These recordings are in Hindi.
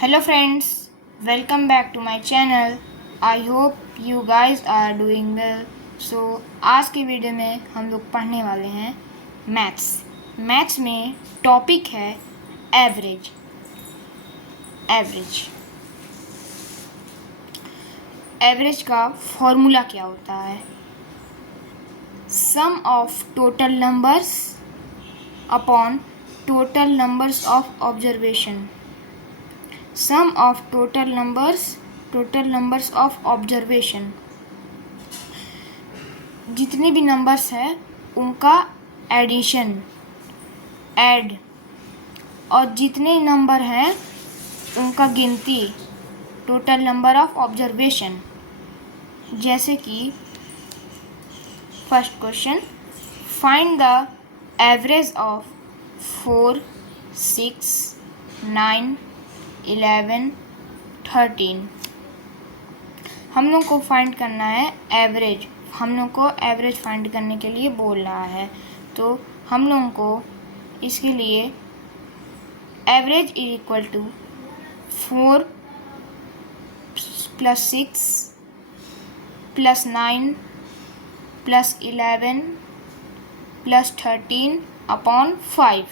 Hello friends, welcome back to my channel. I hope you guys are doing well. So आज की वीडियो में हम लोग पढ़ने वाले हैं मैथ्स में टॉपिक है एवरेज। एवरेज का फॉर्मूला क्या होता है? Sum of total numbers upon total numbers of observation. Sum of total numbers of observation. जितने भी नंबर्स हैं उनका एडिशन और जितने नंबर हैं उनका गिनती, टोटल नंबर ऑफ ऑब्जर्वेशन। जैसे कि first question, find the average of 4, 6, 9, 11, 13। हम लोग को फाइंड करना है एवरेज। हम लोग को एवरेज फाइंड करने के लिए बोल रहा है, तो हम लोगों को इसके लिए average is equal to 4 + 6 + 9 + 11 + 13 upon 5।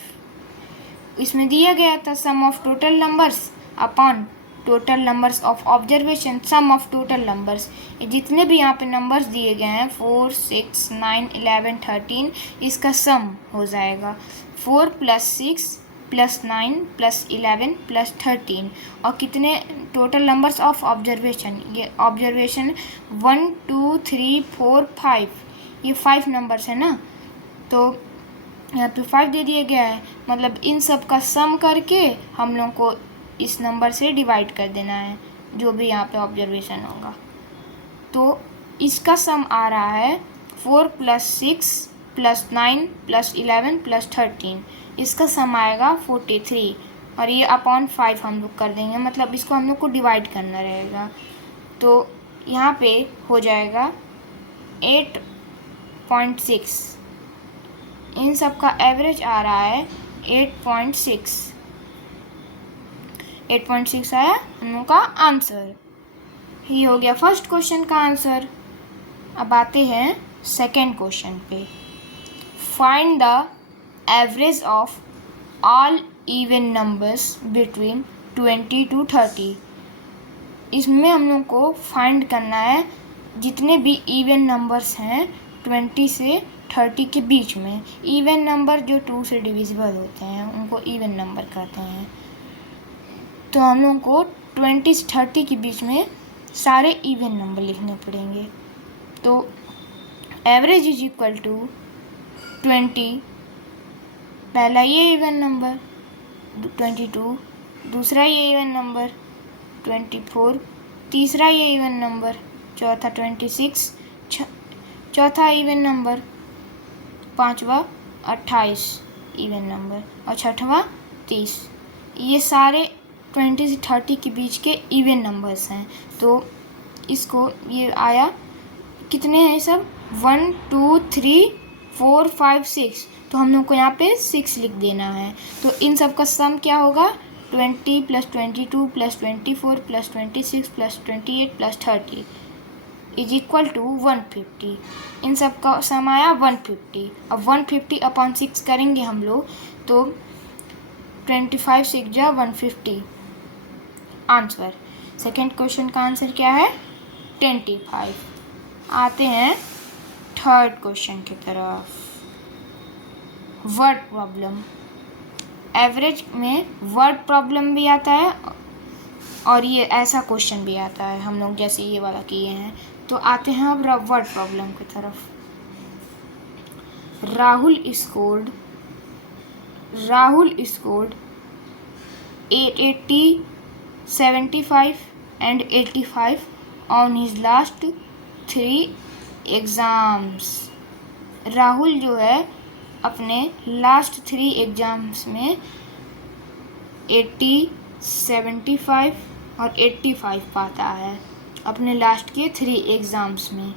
इसमें दिया गया था sum of total numbers upon total numbers of observation. Sum of total numbers, जितने भी यहाँ पे नंबर्स दिए गए हैं 4, 6, 9, 11, 13, इसका सम हो जाएगा 4 + 6 + 9 + 11 + 13। और कितने टोटल नंबर्स ऑफ ऑब्जर्वेशन, ये ऑब्जर्वेशन 1, 2, 3, 4, 5, ये 5 नंबर्स है ना, तो यहाँ पे 5 दे दिया गया है। मतलब इन सब का सम करके हम लोग को इस नंबर से डिवाइड कर देना है, जो भी यहाँ पे ऑब्जर्वेशन होगा। तो इसका सम आ रहा है 4 + 6 + 9 + 11 + 13। इसका सम आएगा 43 और ये अपॉन 5 हम लोग कर देंगे, मतलब इसको हम लोग को डिवाइड करना रहेगा। तो यहाँ पे हो जाएगा 8.6। इन सब का एवरेज आ रहा है 8.6। 8.6 आया हम लोग का आंसर। ये हो गया फर्स्ट क्वेश्चन का आंसर। अब आते हैं सेकेंड क्वेश्चन पे। Find the average of all even numbers between 20 to 30। इसमें हम लोग को फाइंड करना है जितने भी इवन नंबर्स हैं 20 से 30 के बीच में। इवन नंबर जो 2 से डिविजिबल होते हैं उनको इवन नंबर कहते हैं। तो हम लोगों को 20 से 30 के बीच में सारे इवन नंबर लिखने पड़ेंगे। तो एवरेज इज इक्वल टू 20, पहला ये इवन नंबर 22, दूसरा ये इवन नंबर 24, तीसरा ये इवन नंबर, चौथा 26, चौथा इवन नंबर, पांचवा 28 इवन नंबर और छठवां 30। ये सारे 20 से 30 के बीच के इवन नंबर्स हैं। तो इसको ये आया, कितने हैं सब, 1, 2, 3, 4, 5, 6। तो हम लोग को यहाँ पे 6 लिख देना है। तो इन सब का सम क्या होगा, 20 + 22 + 24 + 26 + 28 + 30 इज इक्वल टू 150। इन सब का सम आया 150। अब 150 अपॉन 6 करेंगे हम लोग, तो 25 6 जा 150 आंसर। सेकेंड क्वेश्चन का आंसर क्या है, 25। आते हैं थर्ड क्वेश्चन की तरफ। Word problem. एवरेज में वर्ड प्रॉब्लम भी आता है और ये ऐसा क्वेश्चन भी आता है, हम लोग जैसे ये वाला किए हैं। तो आते हैं अब वर्ड प्रॉब्लम की तरफ। Rahul scored 880, 75 and 85 on his last 3 exams. Rahul जो है अपने लास्ट 3 एग्ज़ाम्स में 80, 75 और 85 पाता है अपने लास्ट के 3 एग्ज़ाम्स में।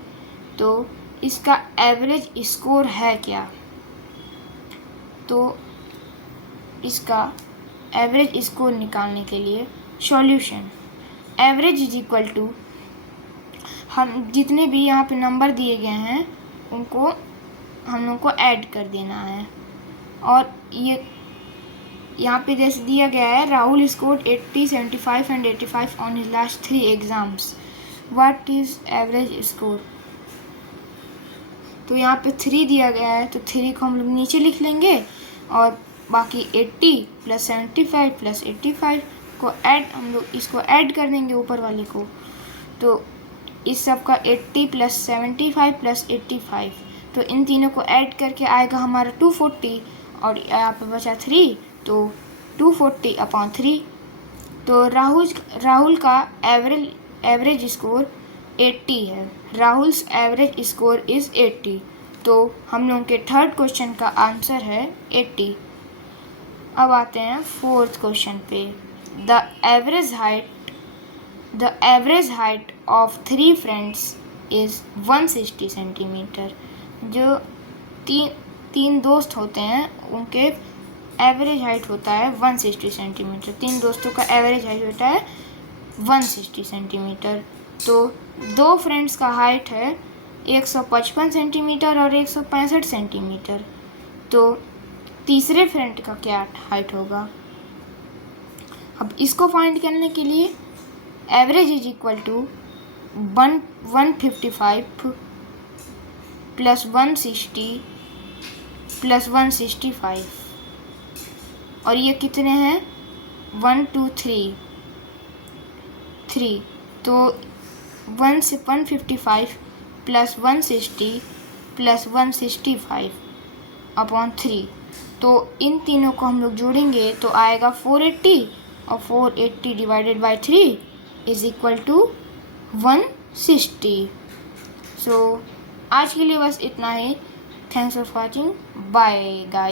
तो इसका एवरेज स्कोर है क्या? तो इसका एवरेज स्कोर निकालने के लिए solution average is equal to, हम जितने भी यहाँ पे नंबर दिए गए हैं उनको हम लोग को ऐड कर देना है। और ये यहाँ पे जैसे दिया गया है, Rahul scored 80, 75 and 85 on his last 3 exams, what is average score. तो यहाँ पे 3 दिया गया है, तो 3 को हम लोग नीचे लिख लेंगे और बाकी 80 प्लस 75 प्लस 85 को ऐड, हम लोग इसको ऐड कर देंगे ऊपर वाले को। तो इस सब का 80 प्लस 75 प्लस 85, तो इन तीनों को ऐड करके आएगा हमारा 240 और यहाँ पे बचा 3, तो 240 अपॉन 3। तो राहुल का एवरेज स्कोर 80 है। Rahul's average score is 80। तो हम लोगों के थर्ड क्वेश्चन का आंसर है 80। अब आते हैं फोर्थ क्वेश्चन पे। The average height of 3 friends is 160 centimetre. जो तीन दोस्त होते हैं उनके एवरेज हाइट होता है 160 सेंटीमीटर। 3 दोस्तों का एवरेज हाइट होता है 160 सेंटीमीटर। तो 2 फ्रेंड्स का हाइट है 155 सेंटीमीटर और 165 सेंटीमीटर। तो तीसरे फ्रेंड का क्या हाइट होगा। अब इसको फाइंड करने के लिए average is equal to 155 plus 160 plus 165, और ये कितने हैं 1 2 3। तो 155 प्लस 160 प्लस 165 अपॉन 3। तो इन तीनों को हम लोग जोड़ेंगे तो आएगा 480, और 480 divided by 3 is equal to 160। So आज के लिए बस इतना ही। Thanks for watching, bye guys.